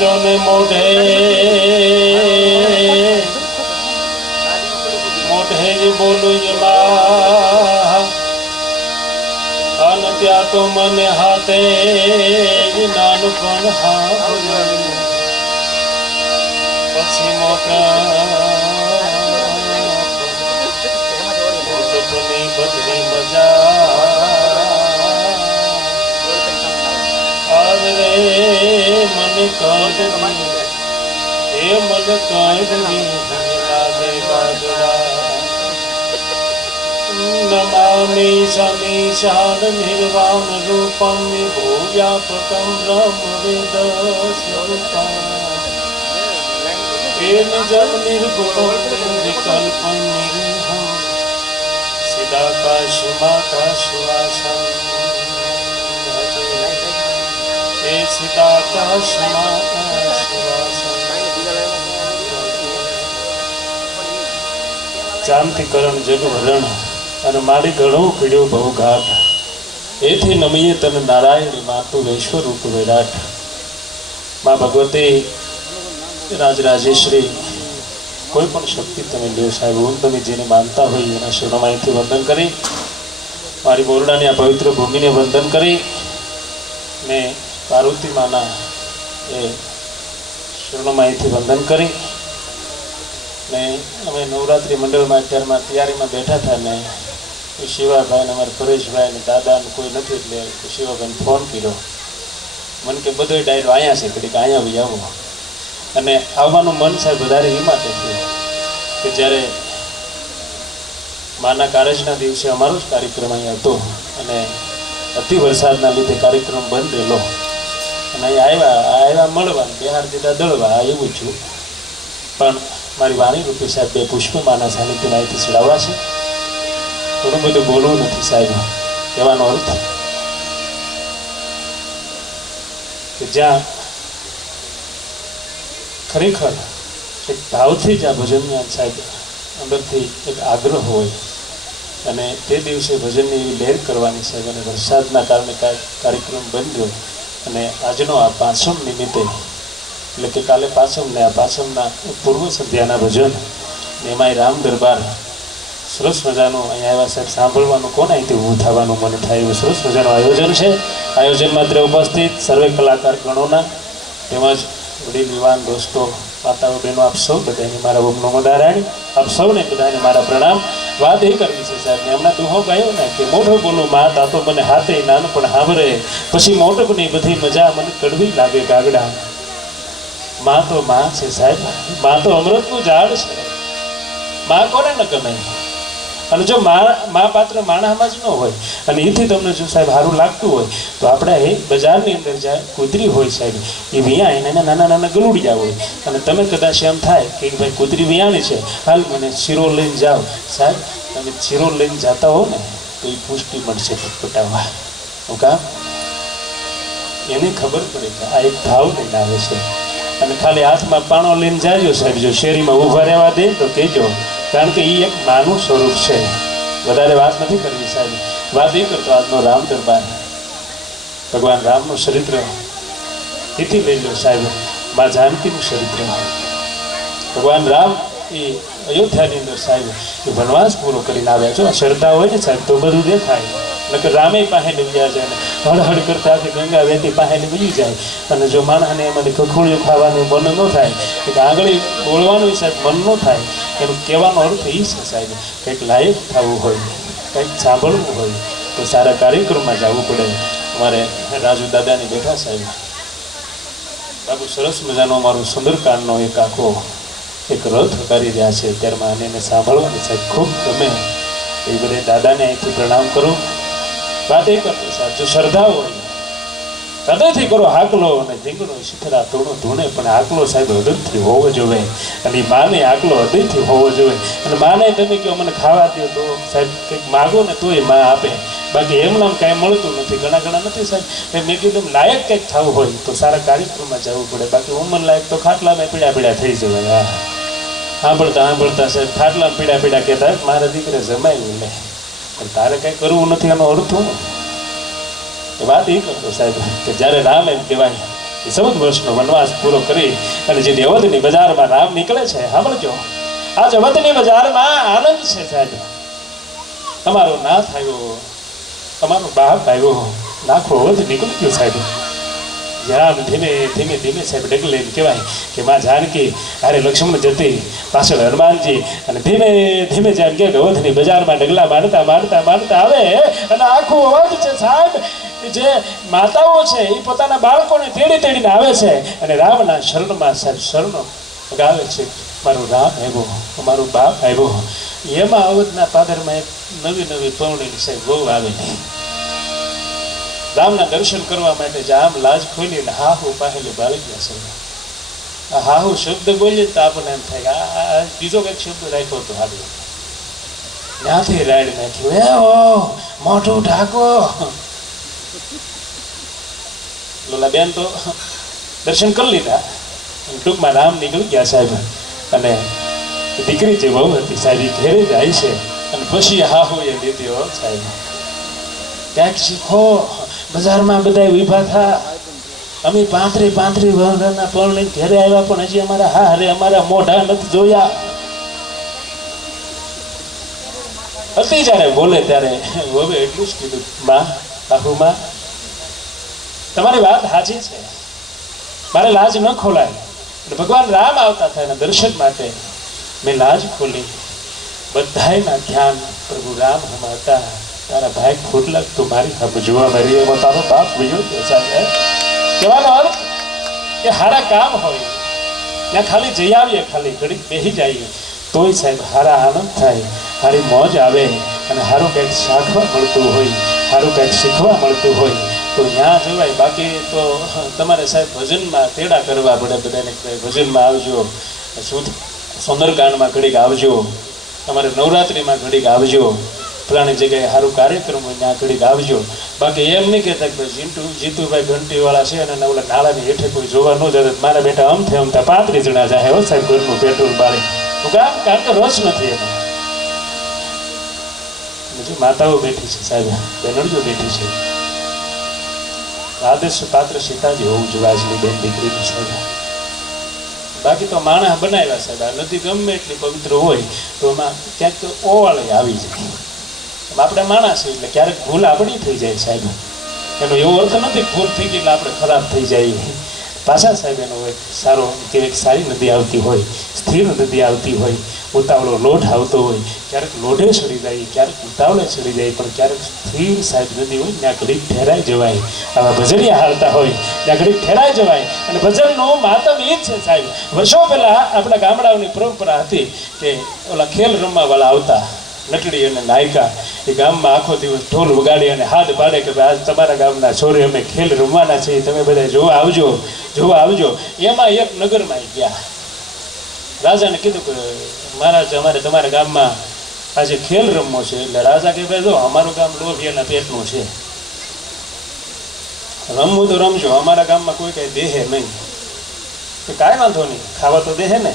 જો ને મોઢે મોઢે બોલું માં ત્યાં તો મને હાથે નાનપણ હા પછી મોટા મને કાંઈ એ મને કાંઈ લાગે બાજરા નમામિ સમીશાન નિર્વાણ રૂપમ વિભૂવ્યાપકમ બ્રહ્મવેદ સ્વરૂપમ એ નિજમ સિદાકાશમાકાશવાસમ જામથી કરણ જગવરણ અને મારી ઘણું પીડ્યો બહુ ઘાટ એથી નમીએ તને નારાયણી માતું વૈશ્વર રૂપ વિરાટ. મા ભગવતી, રાજરાજેશ્રી, કોઈ પણ શક્તિ તમે લ્યો સાહેબ, હું તમે જેને માનતા હોય એના શરણમાં અહીંથી વંદન કરી, મારી મોરડાની આ પવિત્ર ભૂમિને વંદન કરી, ને પાર્વતી માના એ શરણમાં અહીંથી વંદન કરી ને અમે નવરાત્રિ મંડળમાં અત્યારમાં તૈયારીમાં બેઠા હતા ને શિવાભાઈ ને અમારા પરેશભાઈ ને દાદાને કોઈ નથી એટલે શિવાભાઈને ફોન કર્યો. મને કે બધો ડાયરો અહીંયા છે કડીક અહીંયા બી આવો. અને આવવાનું મન સાહેબ વધારે એ થયું કે જ્યારે માના કારજના દિવસે અમારો જ કાર્યક્રમ અહીંયા હતો અને અતિ વરસાદના લીધે કાર્યક્રમ બંધ રહેલો. અને આવ્યા આવ્યા મળવા, બિહાર દીધા દળવા, એવું છું. પણ મારી વાણી રૂપી સાહેબ બે પુષ્પમાના સાનિધ્યના અહીંથી ચડાવવા ઘણું બધું બોલવું નથી સાહેબ. કહેવાનો અર્થ કે જ્યાં ખરેખર એક ભાવથી જ આ ભજનની સાહેબ અંદરથી એક આગ્રહ હોય. અને તે દિવસે ભજનની એવી લહેર કરવાની સાહેબ અને વરસાદના કારણે કાર્યક્રમ બંધ બન્યો. અને આજનો આ પાંચમ નિમિત્તે, એટલે કે કાલે પાંચમ ને આ પાંચમના પૂર્વ સંધ્યાના ભજન એમાંય રામ દરબાર, સરસ મજાનું અહીંયા આવ્યા સાહેબ સાંભળવાનું કોને અહીંથી ઊભું થવાનું મને થાય એવું સરસ મજાનું આયોજન છે. આયોજન માત્ર ઉપસ્થિત સર્વે કલાકાર ગણોના તેમજ વડીલ યુવાન દોસ્તો, માતાઓ, બહેનો, આપ સૌ બધાને મારા ઓમ નમો નારાયણ આપ સૌને બધાને મારા પ્રણામ. વાત એ કરવી છે સાહેબ ને હમણાં દુહો ગાયો ને કે મોઢો બોલો માં તા તો મને હાથે નાનપણ હાવરે પછી મોટપની બધી મજા મને કડવી લાગે ગાગડા. માં તો માં છે સાહેબ. માં તો અમૃતનું ઝાડ છે. માં કોને ન ગમે? અને જો મા પાત્ર માણસમાં જ ન હોય, અને એથી તમને જો સાહેબ સારું લાગતું હોય, તો આપણે એ બજારની અંદર જ્યાં કુદરી હોય સાહેબ, એ વિયા એને નાના નાના ગલુડિયા હોય. અને તમે કદાચ એમ થાય કે ભાઈ કુદરી વિયાણી છે, હાલ મને શીરો લઈને જાઓ. સાહેબ, તમે શીરો લઈને જતા હો ને, તો એ પુષ્ટિ મળશે પટપટાવવા હું કામ? એને ખબર પડે કે આ એક ભાવ લઈને આવે છે. અને ખાલી હાથમાં પાણો લઈને જાજો સાહેબ, જો શેરીમાં ઊભા રહેવા દે તો કહેજો કારણ કે એ એક નાનું સ્વરૂપ છે. વધારે વાત નથી કરવી સાહેબ. વાત એ કરતો આજનો રામ દરબાર. ભગવાન રામનું ચરિત્ર એથી લઈ લો સાહેબ. મા જાનકીનું ચરિત્ર. ભગવાન રામ એ અયોધ્યાની અંદર સાહેબ, એ વનવાસ પૂરો કરીને આવ્યા છો. શ્રદ્ધા હોય ને સાહેબ, તો બધું દેખાય. નકર રામે પાસે વ્યા છે હળ હળહળ કરતા ગંગા વેતી પાસે વહી જાય. અને જો માણસને એમાં કખોળિયું ખાવાનું મન ન થાય કે આગળ બોલવાનું સાહેબ મન ન થાય, એનું કહેવાનો અર્થ એ છે સાહેબ, કંઈક લાયક થવું હોય, કંઈક સાંભળવું હોય, તો સારા કાર્યક્રમમાં જવું પડે. અમારે રાજુ દાદાની બેઠા સાહેબ. બાબુ સરસ મજાનો અમારો સુંદરકાંડનો એક આખો એક રથ કરી રહ્યા છે. ત્યારમાં એને સાંભળવાની સાહેબ ખૂબ ગમે. એ બધે દાદાને અહીંથી પ્રણામ કરો. વાત કરતો સાહેબ જો શ્રદ્ધા હોય. હૃદયથી કરો હાકલો અને ધીંગણો શિખરા તોડો ધૂણે, પણ આકલો સાહેબ હૃદયથી હોવો જોઈએ. અને માને આકલો હૃદયથી હોવો જોઈએ. અને માને તમે કહો, મને ખાવા દો તો સાહેબ, કંઈક માગો ને તોયમાં આપે. બાકી એમનામ કાંઈ મળતું નથી. ઘણા ઘણા નથી સાહેબ. મેં કીધું લાયક કંઈક થવું હોય, તો સારા કાર્યક્રમમાં જવું પડે. બાકી ઉંમર લાયક તો ખાટલામાં પીડા પીડા થઈ જવાય. હા સાંભળતા સાંભળતા સાહેબ, ખાટલામાં પીડા પીડા કહેતા, મારા દીકરે જમાયું લે. પણ તારે કંઈ કરવું નથી એનો અર્થ હું એ વાત એ કરતો સાહેબ, કે જ્યારે રામ એમ કહેવાય, એ ચૌદ વર્ષનો વનવાસ પૂરો કરી અને જે અવધની બજારમાં રામ નીકળે છે, સાંભળજો. આજ અવધની બજારમાં આનંદ છે સાહેબ. અમારો નાથ આવ્યો અમારો બાપ આવ્યો, નાખો અવધ નીકળી ગયો સાહેબ. જ્યાં ધીમે ધીમે ધીમે સાહેબ ડગલે એમ કહેવાય કે માં જાનકી, અરે લક્ષ્મણ જતી, પાછળ હનુમાનજી અને ધીમે ધીમે જેમ કે અવધની બજારમાં ડગલા મારતા માંડતા માંડતા આવે અને આખું અવાજ છે સાહેબ જે માતાઓ છે, એ પોતાના બાળકોને તેડી તેડીને આવે છે અને રામના શરણમાં સાહેબ શરણો ગાવે છે. મારું રામ આવ્યો, મારું બાપ આવ્યો. એમાં અવધના પાદરમાં એક નવી નવી પૌર્ણિની સાહેબ બહુ આવેલી રામના દર્શન કરવા માટે જામ લાજ ખોલી ને હાહુ પાહેલી બાળી ગયા આ હાહુ શબ્દ બોલીએ તો આપણને એમ થાય આ બીજો કંઈક શબ્દ રાખ્યો હતો હારું ત્યાંથી રાડ નાખ્યું, એ ઓ મોટું ઢાકો. લોલા બેન તો દર્શન કરી લીધા. ટૂંકમાં રામ નીકળી ગયા સાહેબ. અને દીકરી જે બહુ હતી સાહેબ એ ઘેરે જાય છે. અને પછી હાહુ એ દીધી સાહેબ. ક્યાંક શીખો બજારમાં બધા વિભા થા. અમે પાંત્રી પાંત્રી વર્ષના પરણી ઘરે આવ્યા, પણ હજી અમારા હા હરે અમારા મોઢા નથી જોયા. હતી જ્યારે, બોલે ત્યારે. હવે એટલું જ કીધું. માં બાહુમાં તમારી વાત સાચી છે. મારે લાજ ન ખોલાય. ભગવાન રામ આવતા થાય દર્શન માટે. મેં લાજ ખોલી. બધાયના ધ્યાન પ્રભુ રામ હમ હતા તારા ભાઈ ખોટ લાગતું મારી હમ જોવા મારી એવો તારો બાપ બીજો સાહેબ કહેવાનો અર્થ કે હારા કામ હોય. ત્યાં ખાલી જઈ આવીએ, ખાલી ઘડીક બેસી જઈએ. તોય સાહેબ હારા આનંદ થાય. હારી મોજ આવે અને હારું કંઈક શાખવા મળતું હોય, હારું કંઈક શીખવા મળતું હોય. તો ત્યાં જવાય, બાકી તો તમારે સાહેબ ભજનમાં તેડા કરવા પડે બધાને ભજનમાં આવજો. સુંદરકાંડમાં ઘડીક આવજો. તમારે નવરાત્રિમાં ઘડીક આવજો. ફલાણી જગ્યાએ સારું કાર્યક્રમ હોય ત્યાં ઘડીક આવજો. બાકી એમ નહીં કહેતા કે ભાઈ જીંટુ, જીતુભાઈ ઘંટીવાળા છે અને ઓલા નાળાની હેઠે કોઈ જોવા ન જતા મારા બેટા અમથે અમથા પાંત્રીસ જણા જાય. હો સાહેબ, ઘરનું પેટ્રોલ બાળી. હું કામ કારણ કે રસ નથી એમાં. બધી માતાઓ બેઠી છે સાહેબ, બેનરજો બેઠી છે. આદર્શ પાત્ર સીતાજી હોવું જોઈએ આજની બેન દીકરીની સાહેબ. બાકી તો માણસ બનાવ્યા સાહેબ. આ નદી ગમે એટલી પવિત્ર હોય તો એમાં ક્યાંક તો ઓવાળે આવી જાય. આપણે માણસ એટલે ક્યારેક ભૂલ આપણી થઈ જાય સાહેબ. એનો એવો અર્થ નથી ભૂલ થઈ ગઈ એટલે આપણે ખરાબ થઈ જાય. પાછા સાહેબ, એનો એક સારો કે એક સારી નદી આવતી હોય, સ્થિર નદી આવતી હોય, ઉતાવળો લોઢ આવતો હોય, ક્યારેક લોઢે ચડી જાય, ક્યારેક ઉતાવળે ચડી જાય, પણ ક્યારેક સ્થિર સાહેબ નદી હોય, ત્યાં ઘડીક ઠેરાઈ જવાય. આવા ભજનિયા હાલતા હોય, ત્યાં ઘડીક ઠેરાઈ જવાય. અને ભજનનું માતમ એ જ છે સાહેબ. વર્ષો પહેલાં આપણા ગામડાઓની પરંપરા હતી કે ઓલા ખેલ રમવાવાળા આવતા. નટડી અને નાયકા. એ ગામમાં આખો દિવસ ઢોલ વગાડી અને હાથ પાડે કે ભાઈ, આજ તમારા ગામના છોરે અમે ખેલ રમવાના છીએ. તમે બધા જોવા આવજો જોવા આવજો. એમાં એક નગરમાં ગયા. રાજાને કીધું કે, મહારાજ, અમારે તમારા ગામમાં આજે ખેલ રમવો છે. એટલે રાજા કે ભાઈ, જો, અમારું ગામ લોભિયાના પેટનું છે. રમવું તો રમજો. અમારા ગામમાં કોઈ કાંઈ દેહે નહીં. તો કાંઈ વાંધો નહીં. ખાવા તો દેહે ને.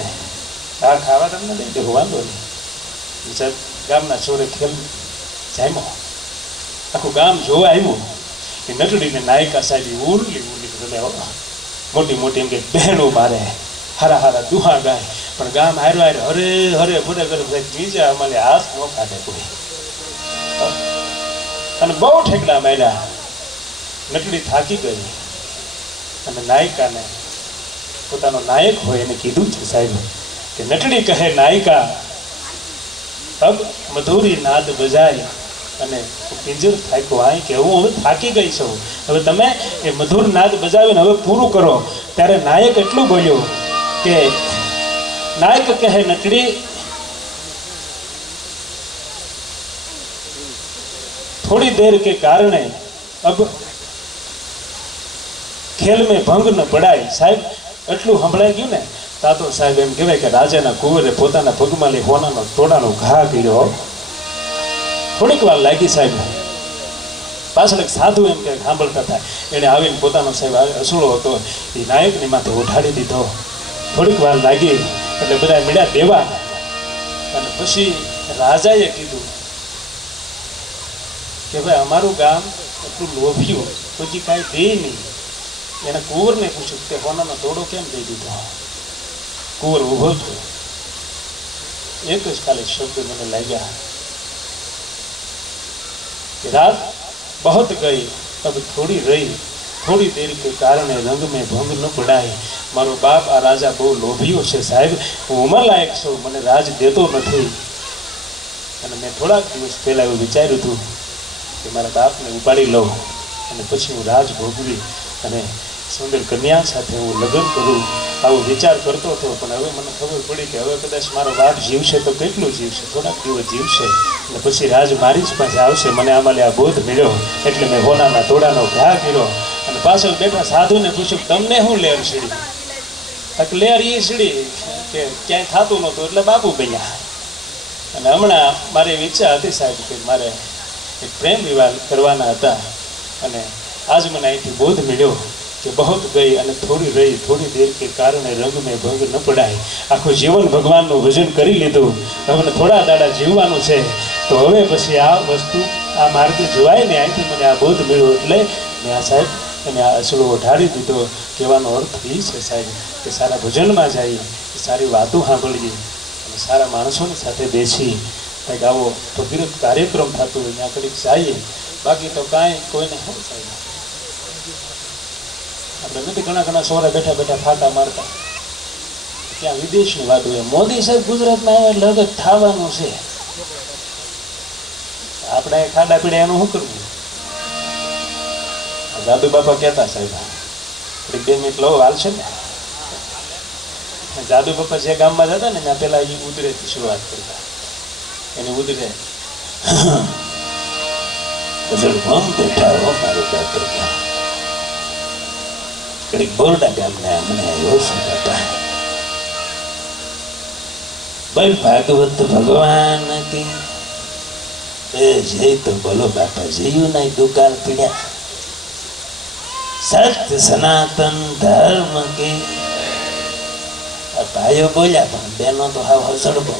હા, ખાવા તમને દઈ દેવું વાંધો નહીં. ગામના છોરે ખેલ જામ્યો આખું ગામ જોવા આવ્યું એ નટડીને નાયકા સાહેબ ઉરલી ઉરલી હો. મોટી મોટી એમ કે બહેનો મારે. હારા હારા દુહા ગાય. પણ ગામ હારો, હારે હરે ભરે કરે જીજા અમારે હાથ ન કાઢે કોઈ. અને બહુ ઠેકડા માર્યા. નટડી થાકી ગઈ. અને નાયકાને પોતાનો નાયક હોય એને કીધું છે સાહેબ, કે નટડી કહે, નાયકા તબ મધુરી નાદ બજાય. અને પિંજર થાક્યો. આ કે હું હવે થાકી ગઈ છું. હવે તમે એ મધુર નાદ બજાવીને હવે પૂરું કરો. ત્યારે નાયક એટલું બોલ્યો કે, નાયક કહે નકડી થોડી દેર કે કારણે અબ ખેલ મેં ભંગ ન પડાય. સાહેબ, એટલું સંભળાઈ ગયું ને? તો સાહેબ એમ કહેવાય કે રાજાના કુંવરે પોતાના પગમાં લઈ હોનાનો ટોળાનો ઘા કર્યો થોડીક વાર લાગી સાહેબ. પાછળ એક સાધુ એમ કે સાંભળતા થાય એણે આવીને પોતાનો સાહેબ આ હતો. એ નાયકની માથે ઉઠાડી દીધો. થોડીક વાર લાગી એટલે બધા મળ્યા દેવા. અને પછી રાજાએ કીધું કે ભાઈ અમારું ગામ એટલું લોભ્યું પછી કાંઈ દે નહીં. એને કુંવરને પૂછ્યું કે કોનાનો દોડો કેમ દઈ દીધો? કુંવર ઊભો થયો એક જ ખાલી શબ્દ મને લાગ્યા કે રાત બહોત ગઈ, અબ થોડી રહી. થોડી દેર કે કારણે રંગ મેં ભંગ ન પડાય મારો બાપ આ રાજા બહુ લોભીઓ છે સાહેબ. હું ઉંમરલાયક છું, મને રાજ દેતો નથી. અને મેં થોડાક દિવસ પહેલાં એવું વિચાર્યું હતું કે મારા બાપને ઉપાડી લઉં અને પછી હું રાજ ભોગવી અને સુંદર કન્યા સાથે હું લગ્ન કરું. આવો વિચાર કરતો હતો, પણ હવે મને ખબર પડી કે હવે કદાચ મારો બાપ જીવશે તો કેટલું જીવશે? થોડાક દિવસ જીવશે અને પછી રાજ મારી જ પાસે આવશે. મને આમાં આ બોધ મળ્યો. એટલે મેં હોનાના તોડાનો ઘા કર્યો અને પાછળ બેઠા સાધુને પૂછ્યું, તમને શું લેર સીડી? કાંઈક લેર એ સીડી કે ક્યાંય થતું નહોતું, એટલે બાપુ બન્યા. અને હમણાં મારી ઈચ્છા હતી સાહેબ કે મારે એક પ્રેમ વિવાહ કરવાના હતા અને આજ મને અહીંથી બોધ મળ્યો. કે બહુત ગઈ અને થોડી રહી, થોડી દેર કે કારણે રંગ મેં ભંગ ન પડાય. આખું જીવન ભગવાનનું ભજન કરી લીધું. હવે થોડા દાડા જીવવાનું છે. તો હવે પછી આ વસ્તુ, આ માર્ગે જોવાય ને અહીંથી મને આ બોધ મળ્યો એટલે મેં આ સાહેબ એને આ અસડો ઓઢાડી દીધો. કહેવાનો અર્થ એ છે સાહેબ કે સારા ભજનમાં જઈએ, સારી વાતો સાંભળીએ અને સારા માણસોની સાથે બેસી કંઈક આવો ભગીરથ કાર્યક્રમ થતો હોય, ત્યાં કડીક જઈએ. બાકી તો કાંઈ કોઈને શું સાહેબ. આપણે નથી, ઘણા ઘણા સોરા બેઠા બેઠા ફાટા મારતા. ત્યાં વિદેશની વાત હોય. મોદી સાહેબ ગુજરાતમાં આવે એટલે હવે થવાનું છે, આપણે ખાડા પીડે એનું શું કરવું? દાદુ બાપા કહેતા સાહેબ થોડીક બે મિનિટ લો હાલશે ને? જાદુ બાપા જે ગામમાં જતા ને ત્યાં પેલા એ ઉદરેથી શરૂઆત કરતા. એની ઉદરે બેઠા હો મારો દાતો કડીક બોરડા ગામના અમને છે બાપા ભાઈ ભાગવત ભગવાન કે એ જય તો બોલો બાપા જયું નહીં દુકાન પીડ્યા સત્ય સનાતન ધર્મ કે ભાઈઓ બોલ્યા પણ બેનો તો હાવ હસડ બહુ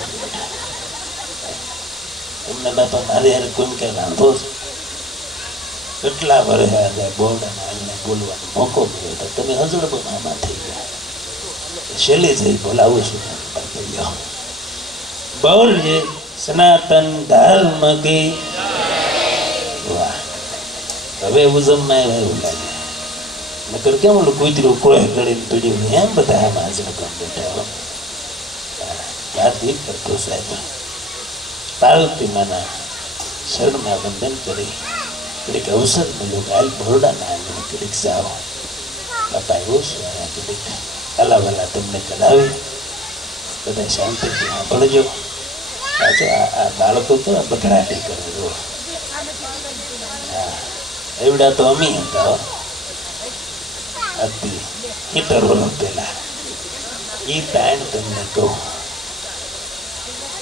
એમને બાપા મારે યાર કોઈ કે રાંધો છે કેટલા વર્ષ આજે બોર્ડના આવીને બોલવાનો મોકો મળ્યો તો તમે હજડબો મામા થઈ ગયા શૈલી જઈ બોલાવું છું બાપા બોલજે સનાતન ધર્મ કે વાહ હવે ઉજમમાં એવું લાગે નકર કેમ ઓલું કૂતરું કોઈ ગળીને પીડ્યું એમ બધા આમ હાજર કામ બેઠા હો યાદ કરતો સાહેબ પાર્વતી માના શરણમાં વંદન કરી મળ્યો કે હાલ ભોરડાના આંગણે કડીક જાઓ બાપા એવો છે અહીંયા કડીક હલાવાલા તમને કરાવી બધા શાંતિથી સાંભળજો પાછો આ બાળકો તો બકરાટી કરે જો એવડા તો અમી હતા હતી હિતર વર્ષ પહેલા એ તાણ તમને કહું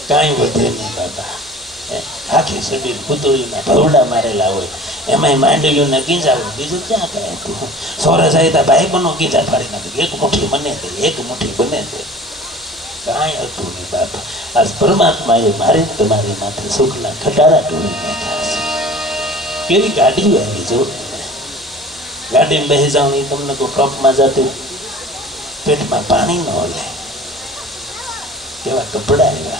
કાંઈ વધે નહીં હે, આખી શરીર પૂતળીના ભરવડા મારેલા હોય. એમાંય માંડવીઓને ગીંજા હોય. બીજું ક્યાં કાંઈ હતું સોરે જાય ભાઈ બનો ગીંજા ફાડી નાખે. એક મુઠ્ઠી બને તે, એક મુઠ્ઠી બને તે. કાંઈ હતું નહીં બાપા. આજ પરમાત્માએ મારે તમારી માથે સુખના ખટારા ટોળી નાખ્યા છે. કેવી ગાડીઓ આવી જો. ગાડીમાં બેસી ને ઈ તમને કોઈ કપમાં જતું. પેટમાં પાણી ન લે કેવા કપડા આવ્યા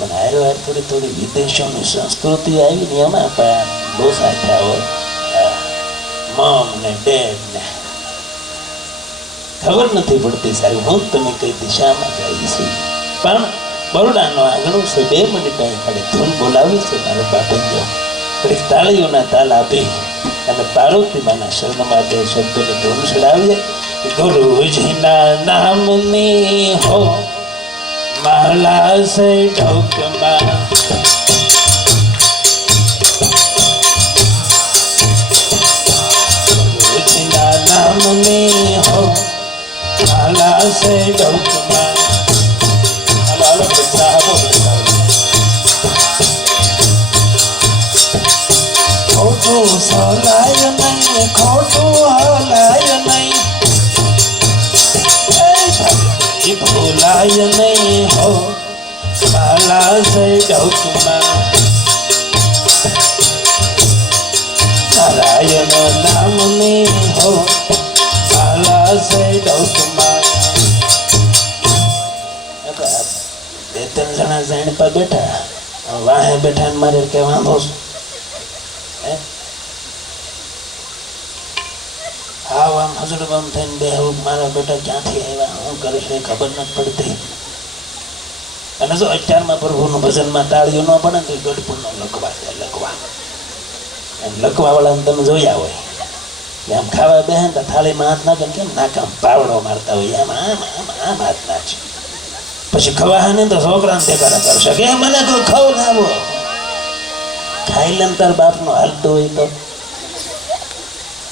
પણ હારો હાર થોડી થોડી વિદેશોની સંસ્કૃતિ આવી ને એમાં પણ ડોસા હોય. મમ ને ડેડ ને. ખબર નથી પડતી સાહેબ હું તમે કઈ દિશામાં જાય પણ બરોડાનો આંગણું છે, બે મિનિટ અહીં ખાલી ધૂન બોલાવી છે મારો બાપંજો થોડીક તાળીઓના તાલ આપી અને પાર્વતીમાના શરણમાં બે શબ્દોને ધૂન ચડાવીએ. ગુરુજીના નામની હો માલા સે ઢોકમાં ગુરુજીના નામની હો. માલા સે ઢોકમાં ખોટું સલાય નહીં, ખોટું હલાય નહીં. ભક્તિ ભૂલાય નહીં હો. માલા સે ડોકમાં નારાયણ નામ નામની હો. માલા સે ડોકમાં બે ત્રણ જણા જૈન પર બેઠા. વાહે બેઠા મારે કે વાંધો છે હે હાવ આમ હજડ બમ થઈને બે હવે મારા બેટા ક્યાંથી આવ્યા શું કરે છે ખબર નથી પડતી. અને જો અત્યારમાં પ્રભુનું ભજનમાં તાળીઓ ન પડે તો ગઢપુરનો લખવા છે, લખવા. એમ લખવાવાળાને તમે જોયા હોય. એમ ખાવા બે તો થાળીમાં હાથ નાખે કેમ નાકામ પાવડો મારતા હોય. એમ, આમ આમ આમ હાથ છે પછી ખવા ને તો છોકરાને દેખાડા કરશે. કે મને કોઈ ખવ ખાવો ખાઈ લે તાર બાપનો હાલતો હોય તો.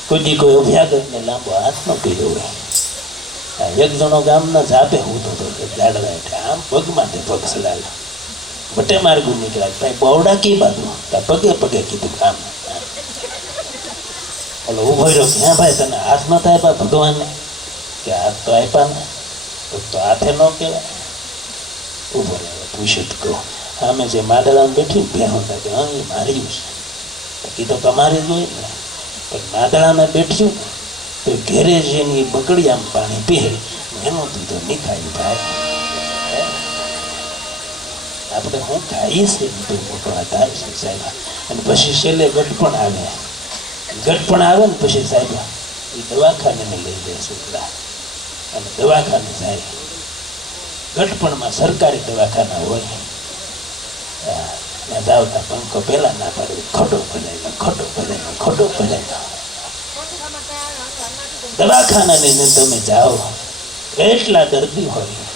કોઈ દી કોઈ અભ્યાગત ને લાંબો હાથ ન કર્યો હોય. આ એક જણો ગામના જાપે હું તો ગાડવા હેઠે. આમ પગમાં તે પગ સડાવે બટે માર્ગું નીકળ્યા. ભાઈ બવડા કી બાજુ? તા પગે પગે કીધું કામ ઓલો ઊભો રહ્યો કે, હા ભાઈ, તને હાથ ન થાય પા ભગવાનને કે હાથ તો આપ્યા ને? તો તો હાથે ન કહેવાય. ઊભો રહ્યો. પૂછ્યું તો કહું આમે જે માદળામાં બેઠી ને ભેહું તા કે હા એ માર્યું છે. તો કીધું, તમારી જ હોય ને પણ માદળામાં બેઠ્યું તો ઘેરે જેની બકડિયામાં પાણી પીએ એનો દીધો નીખાયું ભાઈ. આપણે હું ખાઈ છે? મોટો આધાર છે સાહેબ. અને પછી છેલ્લે ગઢપણ આવે. ગઢપણ આવે ને પછી સાહેબ, એ દવાખાને લઈ જાય છોકરા. અને દવાખાને જાય. ગઢપણમાં સરકારી દવાખાના હોય. ત્યાં જાવતા પંખો પહેલા ના પાડે ખોટો ભરાયેલો ખોટો ભરાયેલો ખોટો ભરાયેલો દવાખાનાની અંદર તમે જાઓ એટલા દર્દી હોય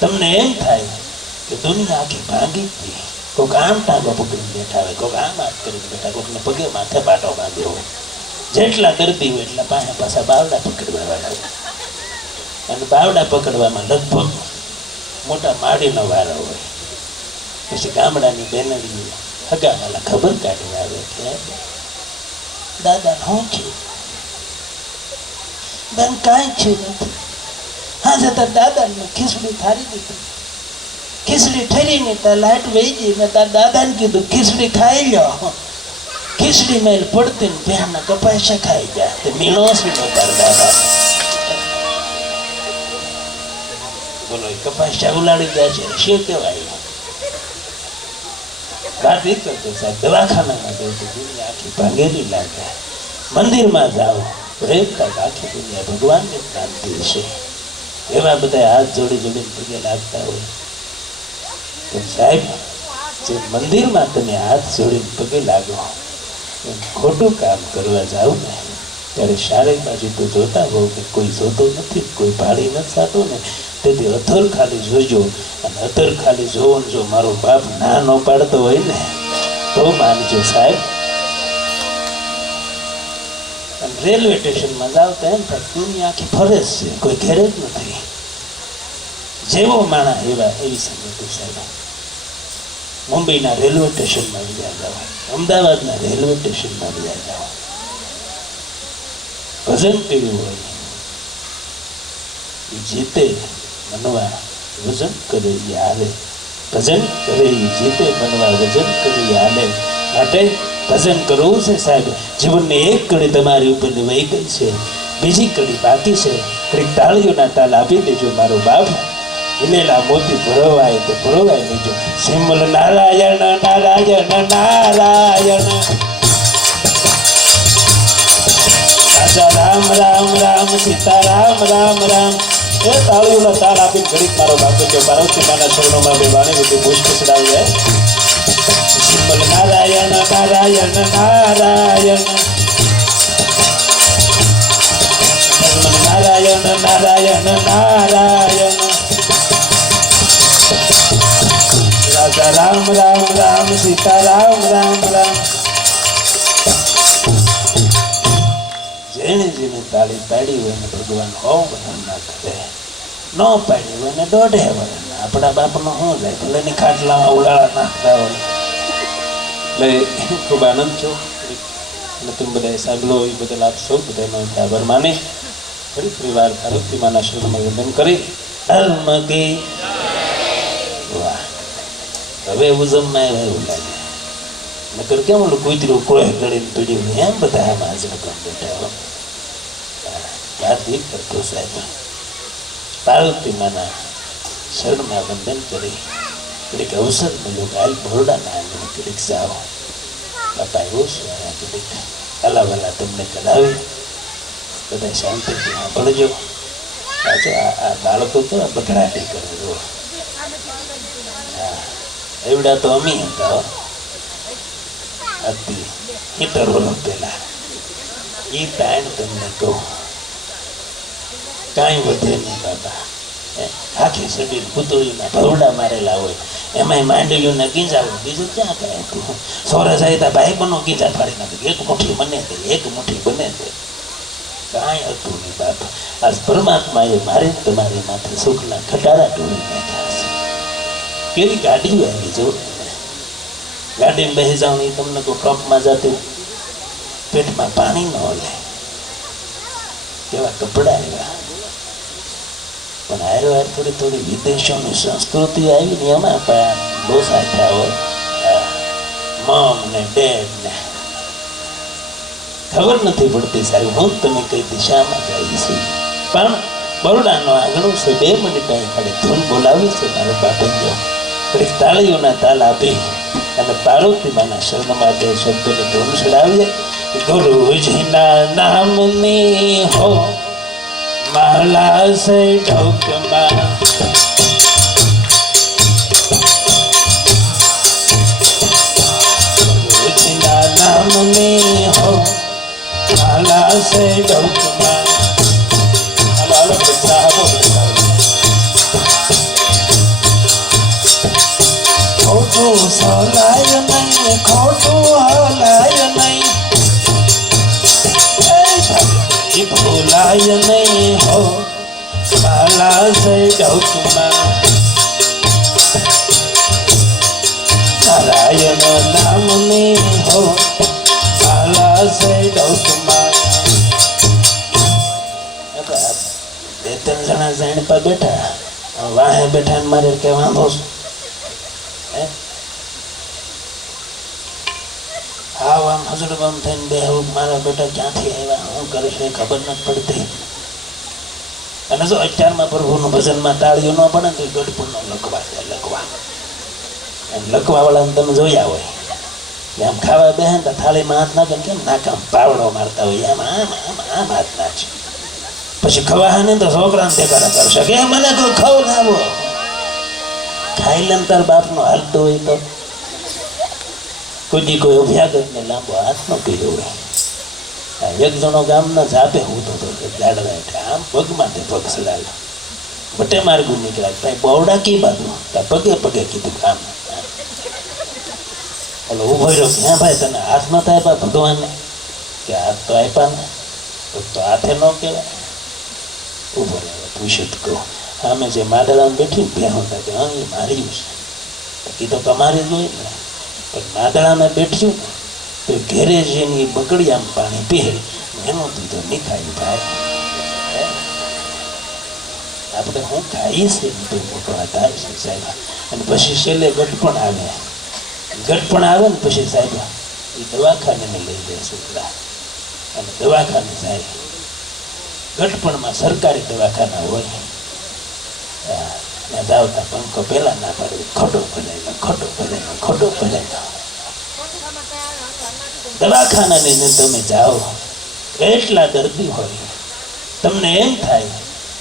તમને એમ થાય કે દુનિયા આખી ભાંગી ગઈ કોઈક આમ ટાંગો પકડીને બેઠા હોય કોઈક આમ હાથ કરીને બેઠા કોઈકને પગે માથે પાટો બાંધ્યો હોય જેટલા દર્દી હોય એટલા પાસે પાછા બાવડા પકડવા વાળા હોય અને બાવડા પકડવામાં લગભગ મોટા માડીનો વારો હોય પછી ગામડાની બેનડીઓ હગાવાલા ખબર કાઢી આવે કે, દાદા શું છે. બેન, કાંઈ છે નથી. હા છતાં દાદાને ખીચડી થારી દીધી. ખીચડી ઠરીને તાર લાઈટ વહી ગઈ મેં તાર દાદાને કીધું, ખીચડી ખાઈ લો ખીચડી મેલ પડતી ને બેના કપાય ખાઈ જાય તે મીણો નો તાર દાદા. બોલો કપાસ ઉલાડી દે છે? શું કહેવાય? વાત કરતો સાહેબ દવાખાનામાં જવું તો દુનિયા આખી ભાંગેલી લાગે મંદિરમાં જાઓ કાંઈક આખી દુનિયા ભગવાનની પ્રાપ્તિ છે. એવા બધા હાથ જોડી જોડીને પગે લાગતા હોય. તો સાહેબ, જે મંદિરમાં તમે હાથ જોડીને પગે લાગો ખોટું કામ કરવા જાઓ ને. ત્યારે શારીરિક બાજુ તો જોતા હોવ કે કોઈ જોતો નથી, કોઈ પાડી નથી થતો ને. તેથી અથર ખાલી જોજો અને અથર ખાલી જોવો જો મારો બાપ ના ન પાડતો હોય ને, તો માનજો સાહેબ. રેલવે સ્ટેશનમાં જાવ તો એમ થાય દુનિયા આખી ફરે છે, કોઈ ઘેરે જ નથી. જેવો માણા એવા, એવી સંગતિ સાહેબ. મુંબઈના રેલવે સ્ટેશનમાં બીજા જાઓ. અમદાવાદના રેલવે સ્ટેશનમાં બીજા જાઓ. ભજન કર્યું હોય જીતે બનવા ભજન કરે એ ભજન કરે જીતે બનવા ભજન કરે એ માટે ભજન કરવું છે સાહેબ. જીવનની એક કડી તમારી ઉપર વહી ગઈ છે. બીજી કડી બાકી છે. કડી તાળીઓના તાલ આપી દેજો, મારો બાપ. ઇલેલા મોતી ભરવાય તો ભરવાય દેજો સિમલ નારાયણ નારાયણ નારાયણ. રાજા, રામ રામ રામ, સીતા, રામ રામ રામ. એ તાળીઓનો તાળ આપી ઘડીક મારો બાપુ જો પાર્વતી માના શરણોમાં બે વાણી બધી પુષ્પ ચડાવી જાય સિમલ નારાયણ નારાયણ નારાયણ. નારાયણ નારાયણ નારાયણ. રાજા, રામ રામ રામ, સીતા, રામ રામ રામ. જેને જેને તાળી પાડી હોય ને ભગવાન હોવ બધા ના કરે ન પાડી હોય ને દોઢે વરણ આપણા બાપનો શું જાય? ભલે ની ખાટલામાં ઉડાળા નાખતા હોય. એટલે ખૂબ આનંદ છો અને તમે બધાએ સાંભળો, એ બદલ આપ સૌ બધાનો આભાર માની ફરી ફરી વાર પાર્વતી માના શરણમાં વંદન કરી. ધર્મ કી વાહ. હવે ઉજમમાં એવું લાગે. નકર કેમ ઓલું કૂતરું કોઈ ગળીને પીડ્યું? એમ બધા આમાં હાજર કામ બેઠા એ કરતો સાહેબ. પાર્વતી માના શરણમાં વંદન કરી. કડીક અવસર મળ્યો. કાલ બોરડાના આંગણે કડીક જાઓ બાપા, એવો સ્વાયા કેટલીક કડીક હલાવાલા તમને કરાવી બધા શાંતિથી સાંભળજો. પાછો આ બાળકો તો બગડાટી કરે જો હા. એવડા તો અમી હતા. હતી ઓલો પેલા એ તાણ તમને કહું. કાંઈ વધે નહીં હે, આખી શરીર પૂતળીના ભવડા મારેલા હોય. એમાંય માંડવીઓના ગીંજા હોય. બીજું ક્યાં કાંઈ હતું સોરા જાય ત્યાં ભાઈ બનો ગીંજા ફાડી નાખે. એક મુઠ્ઠી બને તે એક મુઠ્ઠી બને તે. કાંઈ હતું નહીં બાપા. આજ પરમાત્માએ મારી તમારી માથે સુખના ખટારા ટોળી નાખ્યા છે. કેવી ગાડીઓ આવી જો. ગાડીમાં બેસી નહીં તમને કોઈ ટોપમાં જતી પેટમાં પાણી ન લે કેવા કપડા આવ્યા પણ હારો હાર થોડી થોડી વિદેશોની સંસ્કૃતિ આવી ને એમાં પણ ડોસા થયા હોય. મમ ને ડેડ ને. ખબર નથી પડતી સારું હું તમે કઈ દિશામાં જાય છે. પણ બરોડાનો આંગણું છે, બે મિનિટ અહીં ખાલી ધૂન બોલાવી છે મારો બાપંજો થોડીક તાળીઓના તાલ આપી અને પાર્વતીમાના શરણમાં બે શબ્દોની ધૂન ચડાવીએ. ગુરુજીના નામની હો માલા સે ઢોકમાં ગુરુજીના નામની હો માલા સે ઢોકમાં અમારો સાહેબો ખોટું સલાય નહીં, ખોટું હલાય નહીં. ભૂલાય નહીં. હો માલા સે ડોકમાં નારાયણ નામની હો માલા સે ડોકમાં બે ત્રણ જણા જાણ પર બેઠા. વાહે બેઠા મારે કે વાંધો છું? હા? આમ હજડ બમ થઈને બે મારા બેટા ક્યાંથી આવ્યા હું? કરીશ એ ખબર નથી પડતી અને જો અત્યારમાં પ્રભુનું ભજનમાં તાળીઓ ન પડે તો ગઢપુરનો લખવા છે લખવા વાળાને તમે જોયા હોય. આમ ખાવા બે ને થાળીમાં હાથ નાખે કેમ નાકામ પાવડો મારતા હોય. એમ આમ આમ આમ હાથ નાખે. પછી ખવા ને તો છોકરાને દેખાડા કરશે કે મને કોઈ ખવડાવો ખાઈ લે તાર બાપનો હાલતો હોય તો. કોઈ કોઈ અભ્યાગતને લાંબો હાથ ન કર્યો હોય. એક જણો ગામના જાપે હું તો ગાડવા એટલે આમ પગમાં તે પગ સડાવ્યો બટે માર્ગુ નીકળ્યા ભાઈ બવડા કી બાજુ ત્યાં પગે પગે કીધું કામ ઓલો ઊભો રહ્યો કે હા ભાઈ તને હાથ ન થાય પા ભગવાનને કે હાથ તો આપ્યા ને. તો હાથે ન કહેવાય. ઊભો રહ્યો, પૂછ્યું કહું. સામે જે માદળામાં બેઠી ને હતા કે હા, એ મારી છે. કીધું તમારી જ હોય ને પણ માદળામાં બેઠ્યું ને તો ઘેરે જઈને બગડી આમ પાણી પીએ, એનો દીધો નીખાય ભાઈ આપણે હું ખાઈ છે તો મોટો આધાર છે સાહેબ. અને પછી છેલ્લે ગઢપણ આવે. ગઢપણ આવે ને પછી સાહેબ, એ દવાખાને લઈ જાય છોકરા. અને દવાખાને જાય. ગઢપણમાં સરકારી દવાખાના હોય. ને જાવતા પંખો પહેલા ના પાડે. ખોટો ભરાયેલો ખોટો ભરાયેલો ખોટો ભરાય દવાખાનાની અંદર તમે જાઓ. એટલા દર્દી હોય. તમને એમ થાય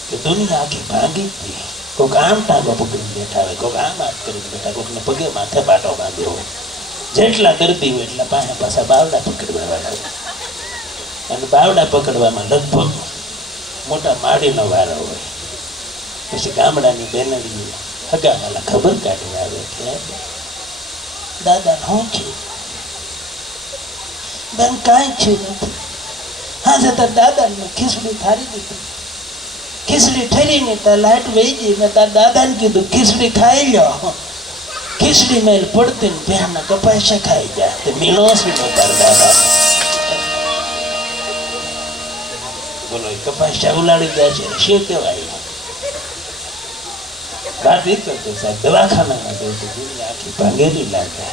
કે દુનિયા આખી ભાંગી હતી કોઈક આમ ટાંગો પકડીને બેઠા હોય કોઈક આમ હાથ કરીને બેઠા કોઈકને પગે માથે પાટો બાંધ્યો હોય. જેટલા દર્દી હોય એટલા પાસે પાછા બાવડા પકડવા વાળા હોય. અને બાવડા પકડવામાં લગભગ મોટા માડીનો વારો હોય. પછી ગામડાની બેનડીઓ હગાવાલા ખબર કાઢી આવે કે, દાદા, હું થયું બેન કાંઈ થયું નથી. હા છતાં દાદાને ખીચડી થારી દીધી. ખીચડી ઠરીને તાર લાઈટ વહી ગઈ મેં તાર દાદાને કીધું, ખીચડી ખાઈ લો ખીચડી મેલ પડતી ને બેના કપાસા ખાઈ જાય. તે મીણો છે નો તાર દાદા. બોલો, એ કપાસા ઉલાડી ગયા છે. શું કહેવાય? એ કરતો સાહેબ, દવાખાનામાં જવું આખી ભાંગેલી લાગે.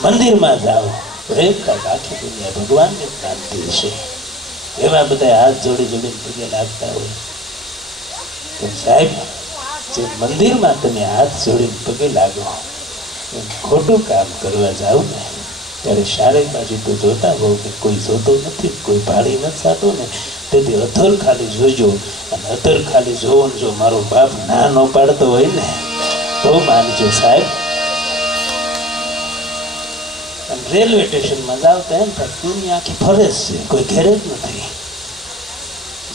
મંદિરમાં જાઓ. છે એવા બધા હાથ જોડી જોડીને પગે લાગતા હોય સાહેબ મંદિરમાં તમે હાથ જોડીને પગે લાગો ખોટું કામ કરવા જાઓ ને ત્યારે શારીરિક બાજુ તો જોતા હોવ કે કોઈ જોતો નથી કોઈ ભાડી નથી થતો ને તેથી અથર ખાલી જોજો અને અથર ખાલી જોવો જો મારો બાપ ના ન પાડતો હોય ને તો માનજો સાહેબ રેલવે સ્ટેશનમાં જાવ તો એમ થાય દુનિયા આખી ફરે જ છે કોઈ ઘેર જ નથી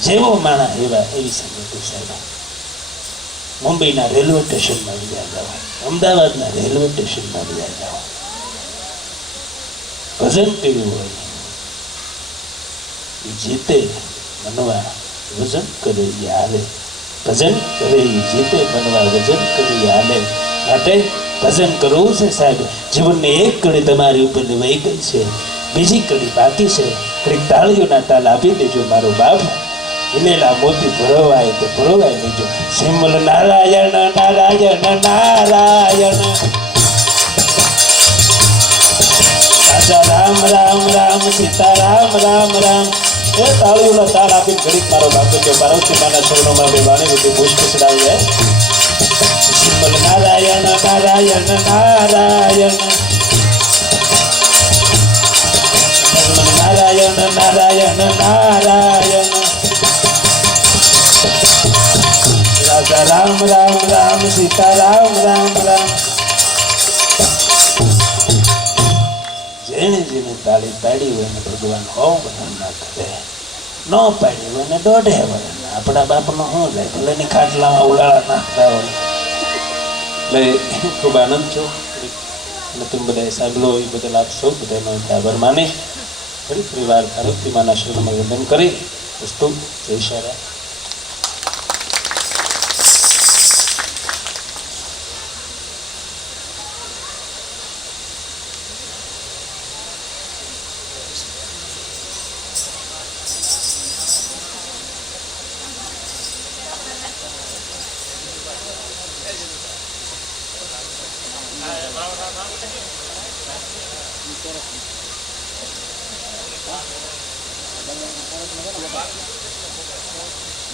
જેવો માણા એવા એવી સંગતિ સાહેબ મુંબઈના રેલવે સ્ટેશનમાં બીજા જાઓ, અમદાવાદના રેલવે સ્ટેશનમાં બીજા જાઓ। ભજન કર્યું હોય, એ જીતે મનવા વજન કરે એ હાલે। ભજન કરે એ જીતે મનવા વજન કરે એ હાલે। માટે ભજન કરવું છે સાહેબ. જીવનની એક કડી તમારી ઉપર વહી ગઈ છે. બીજી કડી બાકી છે. કંઈક તાળીઓના તાલ આપી દેજો મારો બાપ. હિલેલા મોતી ભરવાય તો ભરવાય લેજો સિમલ નારાયણ નારાયણ નારાયણ. રાજા રામ રામ રામ, સીતા રામ રામ રામ. એ તાળીઓનો તાળ આપીને ઘડીક મારો બાપુ જો પાર્વતી માના શરણોમાં બે વાણી બધી પુષ્પ ચડાવી જાય સિમલ નારાયણ નારાયણ નારાયણ સિમલ નારાયણ નારાયણ નારાયણ રાજા રામ રામ રામ સીતા રામ રામ રામ જેણે જેને તાળી પાડી હોય ને ભગવાન હો વરણના કરે ન પાડી હોય ને દોઢે વરણ આપણા બાપનો શું જાય ભલે ની ખાટલામાં ઉડાળા નાખતા હોય એટલે ખૂબ આનંદ થયો અને તમે બધાએ સાંભળો એ બદલ આપ સૌ બધાનો આભાર માને ફરી ફરી વાર પાર્વતી માના શરણમાં વંદન કરી વસ્તુ જય શારા